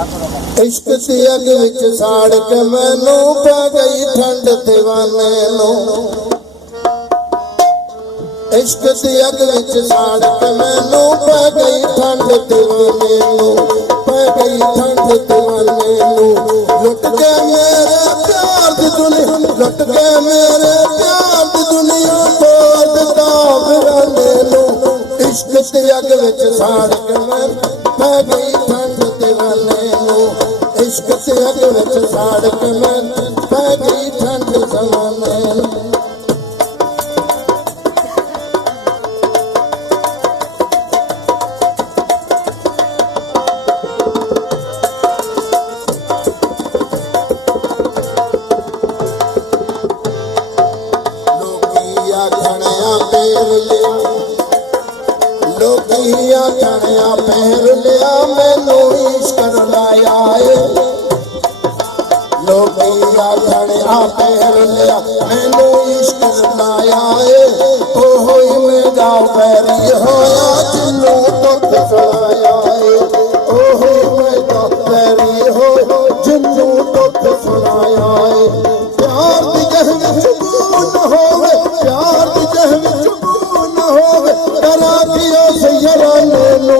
इश्क दी अग विच साड़ के मैनू पै गई ठंड दीवाने नू। इश्क दी अग विच साड़ के मैनू पै गई ठंड दीवाने नू, पै गई ठंड दीवाने नू। लुट के मेरे प्यार दी दुनिया, लुट के मेरे प्यार दी दुनिया तोड़ दिता वीराने नू। इश्क दी अग विच साड़ के मैनू पै गई ठंड दीवाने नू। इश्क दी अग विच साड़ के मैनू पै गई ठंड दीवाने नू। लोकिया खड़िया पैर लिया मैनू इश्क रुलाया है। लोकिया खड़िया पैर लिया मैनू इश्क रुलाया है। ओ होई मेरा पैरी होया जिन्नू दुख सुनाया है। ओ होई मेरा पैरी हो जिन्नू दुख सुनाया है। प्यार दी जह विच न होवे, प्यार दी जह विच न होवे करा दिया सैयराने नू।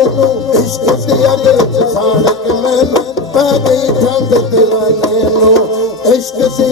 इश्क दी अग विच साड़ के मैनू पै गई ठंड दीवाने नू। इश्क दी